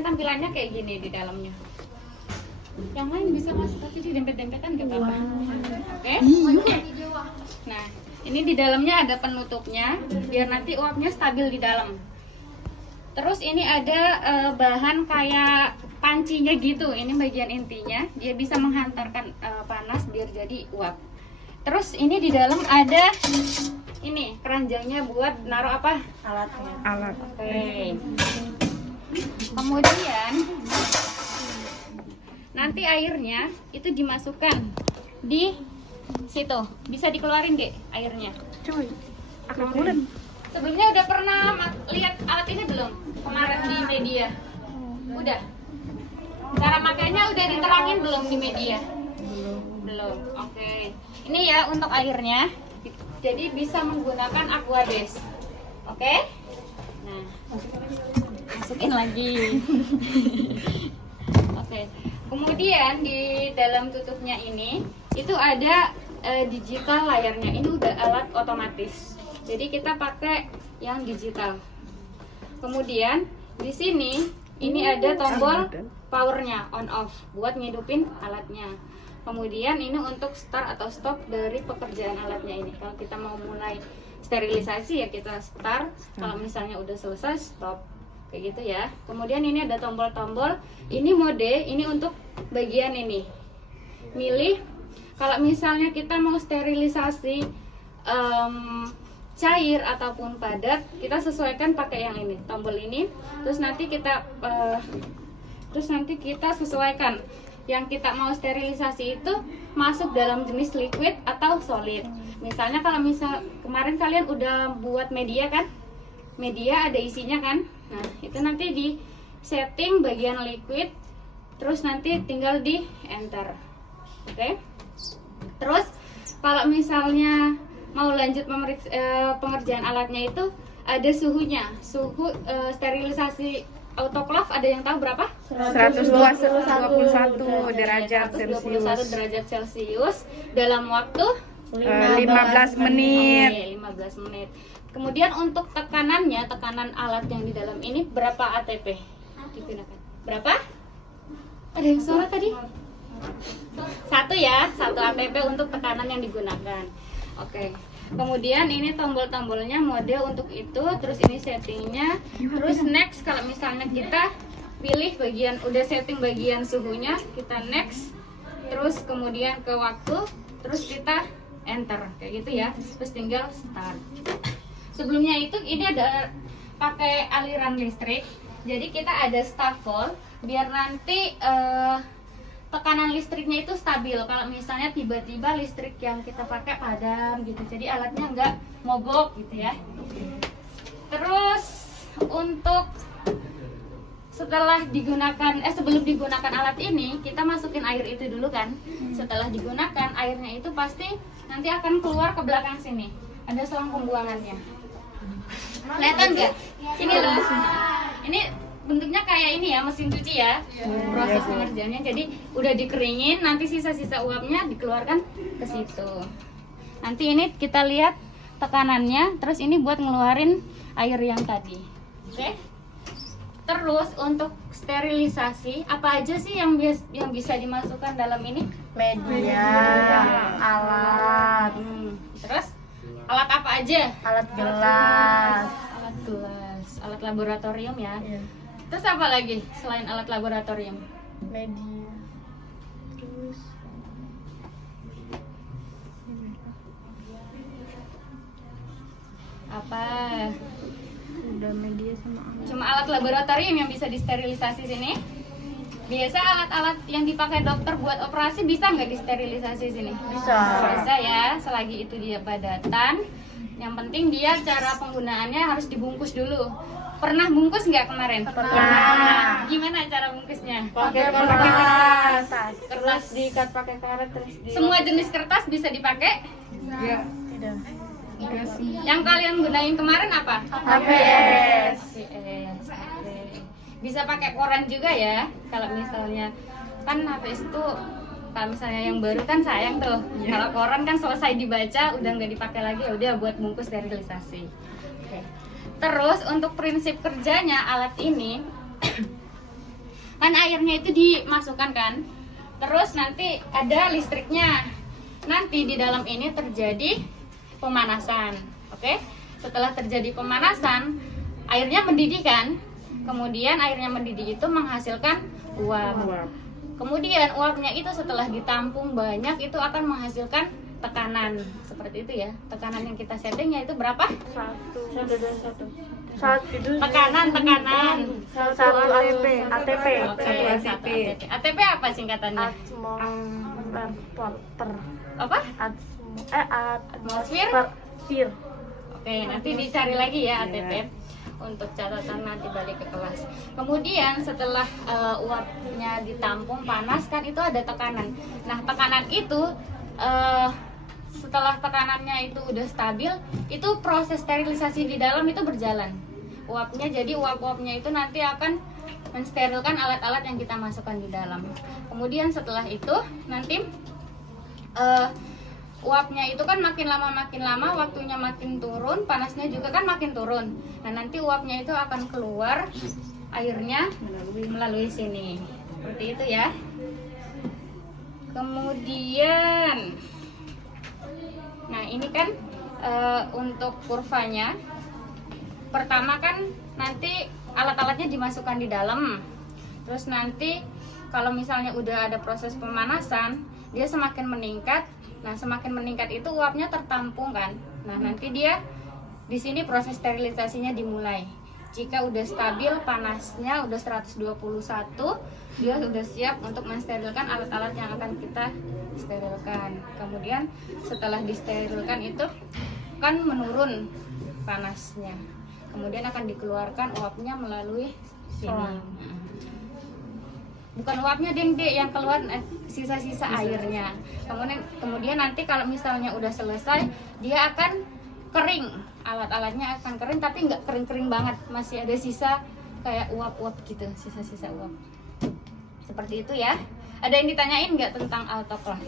Ini tampilannya kayak gini di dalamnya. Yang lain bisa masuk aja di dempet-dempetan nggak apa-apa. Oke? Nah, ini di dalamnya ada penutupnya biar nanti uapnya stabil di dalam. Terus ini ada bahan kayak pancinya gitu. Ini bagian intinya, dia bisa menghantarkan panas biar jadi uap. Terus ini di dalam ada ini keranjangnya buat naruh apa? Alatnya. Alat. Oke. Kemudian nanti airnya itu dimasukkan di situ. Bisa dikeluarin deh airnya. Coy. Akan Sebelumnya udah pernah lihat alat ini belum? Kemarin di media. Udah. Cara makainya udah diterangin belum di media? Belum. Oke. Ini ya untuk airnya. Jadi bisa menggunakan aquabase. Oke? Nah, masukin lagi. Oke. Kemudian di dalam tutupnya ini itu ada digital layarnya. Ini udah alat otomatis. Jadi kita pakai yang digital. Kemudian di sini ini ada tombol powernya on off buat ngidupin alatnya. Kemudian ini untuk start atau stop dari pekerjaan alatnya ini. Kalau kita mau mulai sterilisasi ya kita start. Kalau misalnya udah selesai stop. Kayak gitu ya. Kemudian ini ada tombol-tombol. Ini mode, ini untuk bagian ini. Milih kalau misalnya kita mau sterilisasi cair ataupun padat, kita sesuaikan pakai yang ini, tombol ini. Terus nanti kita sesuaikan yang kita mau sterilisasi itu masuk dalam jenis liquid atau solid. Misalnya kalau kemarin kalian udah buat media kan, media ada isinya kan, nah itu nanti di setting bagian liquid, terus nanti tinggal di enter. Oke. Terus kalau misalnya mau lanjut pengerjaan alatnya itu ada suhunya. Suhu sterilisasi autoclave ada yang tahu berapa? 121 derajat Celcius. 121 derajat Celcius dalam waktu 15 menit. 15 menit. Kemudian untuk tekanannya, tekanan alat yang di dalam ini berapa ATP digunakan? Berapa? Ada yang suara tadi? 1 ya, 1 ATP untuk tekanan yang digunakan. Oke. Kemudian ini tombol-tombolnya mode untuk itu, terus ini settingnya, terus next kalau misalnya kita pilih bagian udah setting bagian suhunya, kita next, terus kemudian ke waktu, terus kita enter kayak gitu ya, terus tinggal start. Sebelumnya itu ini ada pakai aliran listrik, jadi kita ada stafol biar nanti tekanan listriknya itu stabil. Kalau misalnya tiba-tiba listrik yang kita pakai padam gitu, jadi alatnya nggak mogok gitu ya. Terus untuk setelah digunakan sebelum digunakan alat ini kita masukin air itu dulu kan. Setelah digunakan airnya itu pasti nanti akan keluar ke belakang sini, ada selang pembuangannya. Kelihatan nggak? Ini loh, ini bentuknya kayak ini ya, mesin cuci ya, proses pengerjaannya. Jadi udah dikeringin, nanti sisa-sisa uapnya dikeluarkan ke situ. Nanti ini kita lihat tekanannya, terus ini buat ngeluarin air yang tadi. Oke. Terus untuk sterilisasi apa aja sih yang bisa dimasukkan dalam ini? Media, alat, Terus alat apa aja? alat gelas, Alat laboratorium ya. Iya. Terus apa lagi selain alat laboratorium? media, terus Apa? udah media sama alat. Cuma alat laboratorium yang bisa disterilisasi sini. Biasa alat-alat yang dipakai dokter buat operasi bisa nggak disterilisasi sini? Bisa. Bisa ya, selagi itu dia padatan. Yang penting dia cara penggunaannya harus dibungkus dulu. Pernah bungkus nggak kemarin? Pernah. Gimana cara bungkusnya? Pakai kertas. Kertas diikat pakai karet terus. Semua jenis kertas bisa dipakai? Iya. Tidak. Yang kalian gunain kemarin apa? HPS. HPS. Oke. Bisa pakai koran juga ya. Kalau misalnya kan HPS itu kalau misalnya yang baru kan sayang tuh. Kalau koran kan selesai dibaca udah nggak dipakai lagi, ya udah buat bungkus sterilisasi. Oke. Terus untuk prinsip kerjanya alat ini kan airnya itu dimasukkan kan, terus nanti ada listriknya. Nanti di dalam ini terjadi pemanasan. Oke, setelah terjadi pemanasan, airnya mendidih kan, kemudian airnya mendidih itu menghasilkan uap. Kemudian uapnya itu setelah ditampung banyak itu akan menghasilkan tekanan seperti itu ya. Tekanan yang kita settingnya itu berapa? Tekanan. Satu ATP. Oke, Satu satu ATP. ATP. ATP apa singkatannya? Apa? Atmosfer? Oke, nanti dicari lagi ya ATP untuk catatan nanti balik ke kelas. Kemudian setelah uapnya ditampung panas kan itu ada tekanan. Nah, tekanan itu setelah tekanannya itu udah stabil, itu proses sterilisasi di dalam itu berjalan. Uapnya, jadi uap-uapnya itu nanti akan mensterilkan alat-alat yang kita masukkan di dalam. Kemudian setelah itu nanti uapnya itu kan makin lama waktunya makin turun, panasnya juga kan makin turun. Nah, nanti uapnya itu akan keluar airnya melalui sini. Seperti itu ya. Kemudian nah, ini kan untuk kurvanya. Pertama kan nanti alat-alatnya dimasukkan di dalam. Terus nanti kalau misalnya udah ada proses pemanasan, dia semakin meningkat. Nah, semakin meningkat itu uapnya tertampung kan. Nah, nanti dia di sini proses sterilisasinya dimulai. Jika udah stabil panasnya udah 121, dia sudah siap untuk mensterilkan alat-alat yang akan kita sterilkan. Kemudian setelah disterilkan itu kan menurun panasnya. Kemudian akan dikeluarkan uapnya melalui sini. Bukan uapnya deh yang keluar, sisa-sisa airnya. Kemudian nanti kalau misalnya udah selesai, dia akan kering, alat-alatnya akan kering, tapi nggak kering-kering banget, masih ada sisa kayak uap-uap gitu, sisa-sisa uap. Seperti itu ya. Ada yang ditanyain nggak tentang autoclave?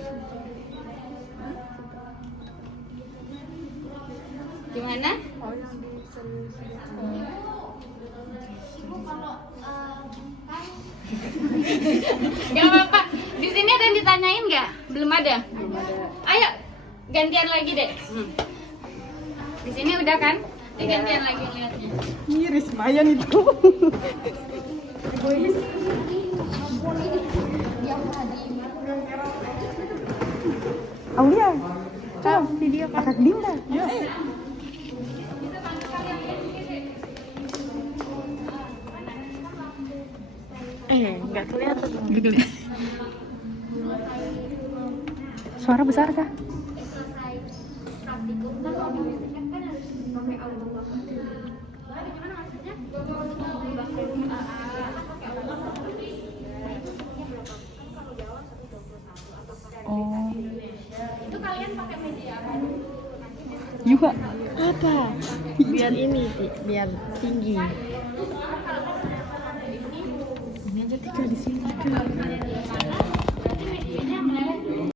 Gimana? Gak apa-apa. Di sini ada yang ditanyain nggak? Belum ada. Ayo gantian lagi deh. Di sini udah kan? Gantian lagi lihatnya. Miris Mayan itu. Aulia, coba video kakak Dinda. Ya. Nggak kelihatan. Suara besar kah? Selesai praktikum kan kalau di kan harus pakai auto. Gimana maksudnya? Bakteri AA pakai auto. Oh. Itu kalian pakai media apa? Juga. Apa? Biar ini, biar tinggi. Ini aja tinggal di sini.